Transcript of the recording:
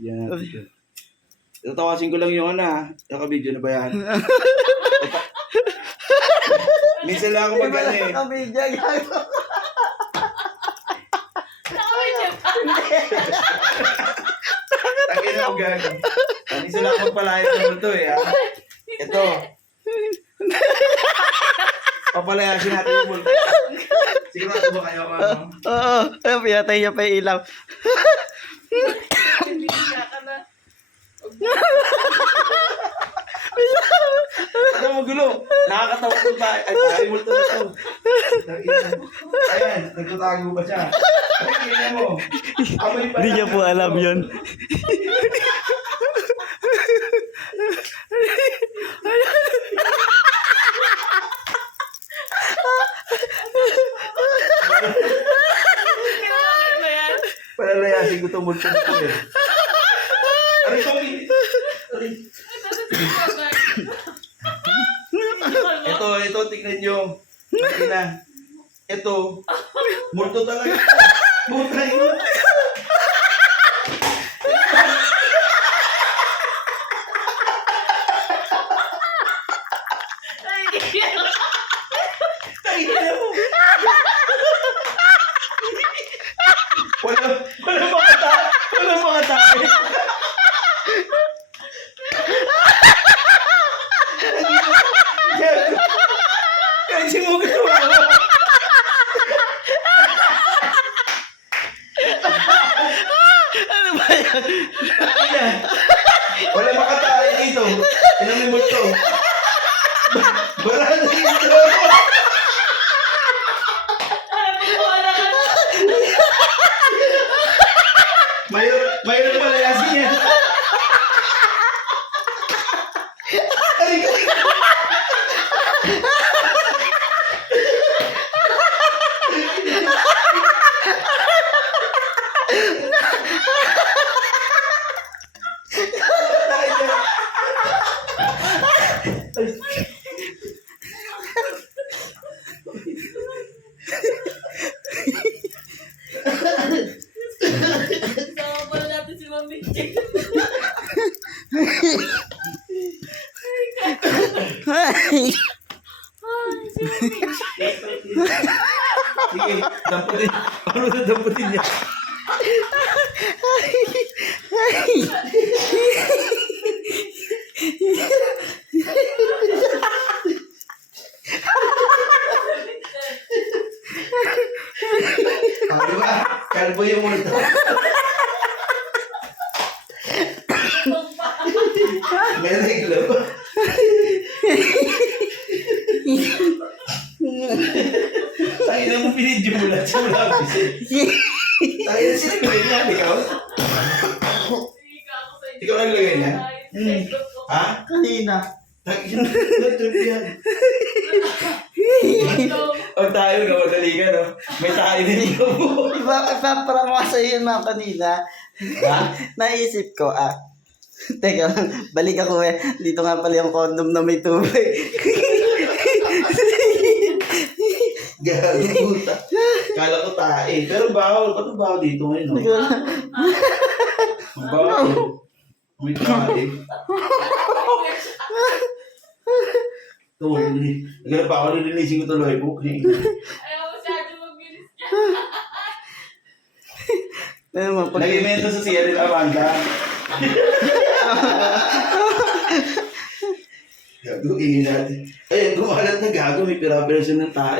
Yan. Tatawasin ko lang yung naka-video na ba yan? Minsan lang ako mag-ano eh. Naka-video, gago. Tangin na ako gago. Minsan lang ako magpalahit ng multo eh. Ito. Papalayasin natin yung multo. Sigurado ba kayo ako ano? Oo, pinatay niya pa yung ilaw. Ano magulo? Nakakatawa ko ba? Ay, tayo multo na to. Ayan, nagtatago ba siya? Ay, tingnan mo. Amoy pa Hindi niya po alam yun. Palalayasin ko itong multo na to eh. Aray, sorry. Ito, tignan nyo. Ito, multo talaga. Butay mo. Tignan mo. Wala mga tayo. Kasi mo ginawa. Ano ba yan? Wala makatayo dito. Pinamimot to. Wala na dito. Mayroon palayasin yan. Sige, damputin. Ano na damputin niya? Di ba? Kalbo yung multo. May reglo. Tayo na mo pinidyo mo lang sa labis eh. Tayo na sila gawin niya, ikaw? Ikaw ang lagay niya? Ha? Kanina. Nag-trip yan. Pag tayo, gawadali ka, no? May tayo din yung mo. Para mo sa'yo yun mga kanina. Ha? Naisip ko, teka, balik ako eh. Dito nga pala yung condom na may tubig. Gago puta. Kala ko tae. Pero bawal. Ba't bawal dito ngayon, no? Bawal. May tae. Ito, naghanap pa ako nilinisin ko tuloy. Ayaw masyado mabilis ka. Nag-invento sa siya rin Amanda. Gago, ingin natin. Ayun, gumalat na gago. May pira-pira siya ng tae.